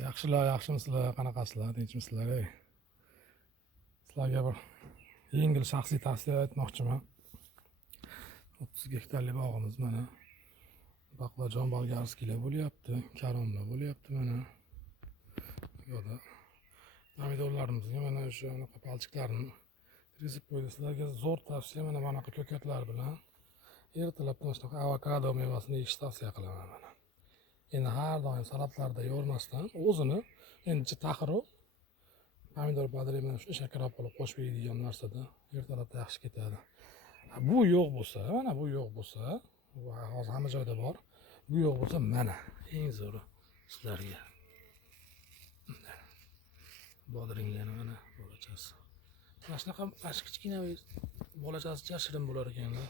Yaxshilar, yaxshimisizlar, qanaqasizlar, tinchmisizlar? Sizlarga bir yengil shaxsiy tavsiya aytmoqchiman. 30 gektarlik bog'imiz mana baqlajon bolgarskilar bo'lyapti, karomlar bo'lyapti mana. Bu yoqda pomidorlarimizga mana o'sha palchiklarini rizib qo'ydi. Sizlarga zo'r tavsiya mana bunaqa ko'katlar bilan ertalabdan shunaqa avokado mevasini yeyish tavsiya qilaman mana. Endi har doim salatlarda yormasdan o'zini endi taxiru pomidor badri bilan shuni shakarab qilib qo'shib yeydigan narsada ertalabda yaxshi ketadi. Bu yo'q bo'lsa, mana bu yo'q bo'lsa, hozir hamma joyda bor. Bu yo'q bo'lsa mana eng zo'ri sizlarga. Bodringlarni mana bolachasi. Mana shunaqa kichkina bolachasicha shirin bo'lar ekan-da.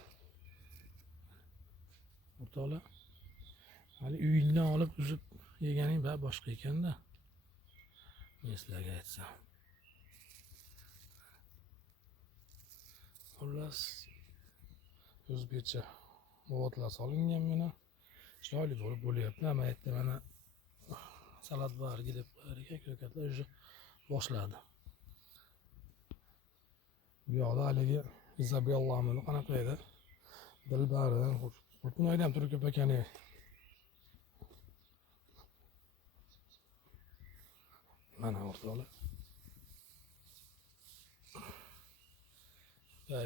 O'rtoqlar, hali uyingdan olib uzib yeganing boshqa ekan-da. Men sizlarga aytsam. Xullas, o'zbekcha o'g'itlar solingan mana. Chiroyli bo'lib bo'lyapti. Hamma aytdi mana salat bargi deb qo'yar ekan, ko'katlar уже boshladi. Bu yoqda haligi Izabellamni qanaqa edi? Dilbari, Qulpinoyda ham turi ko'p ekan. Mana o'rtoqlar.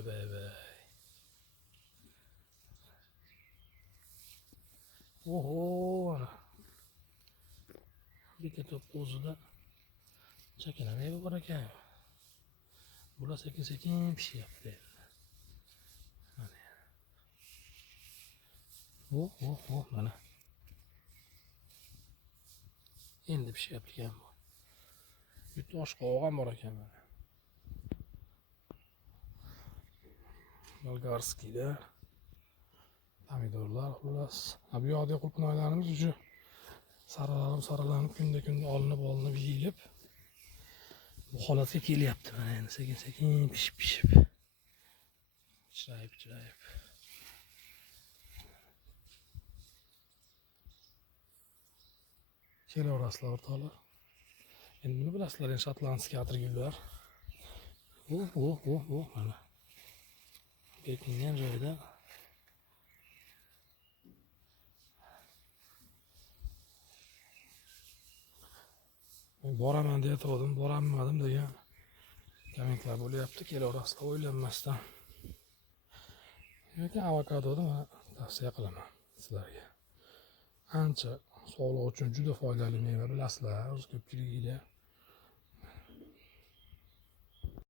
Bay. Oho, ana. Bitta top o'zida chakana meva bor ekan. Bular sekin pishyapti. Mana. Mana. Endi pishyapti ekan bu. Bitta oshqovoq ham bor ekan mana. Bolgarskiylar, pomidorlar xullas. Bu yoqda qulpinoylarimiz уже saralanib kunda olinib yeyilib bu holatga kelyapti. Mana endi sekin pishib. Chirayib. Kelaverasizlar o'rtoqlar. Endi nima bilasizlar, endi shotlandskiy atirgullar. Mana. Bekingan joyda boraman deyotgandim, borolmadim degan kommentlar bo'lyapti. Kelaverasizlar o'ylanmasdan. Yoki avokadoni mana tavsiya qilaman sizlarga. Ancha sog'liq uchun juda foydali meva, bilasizlar, o'z ko'pchiligiga.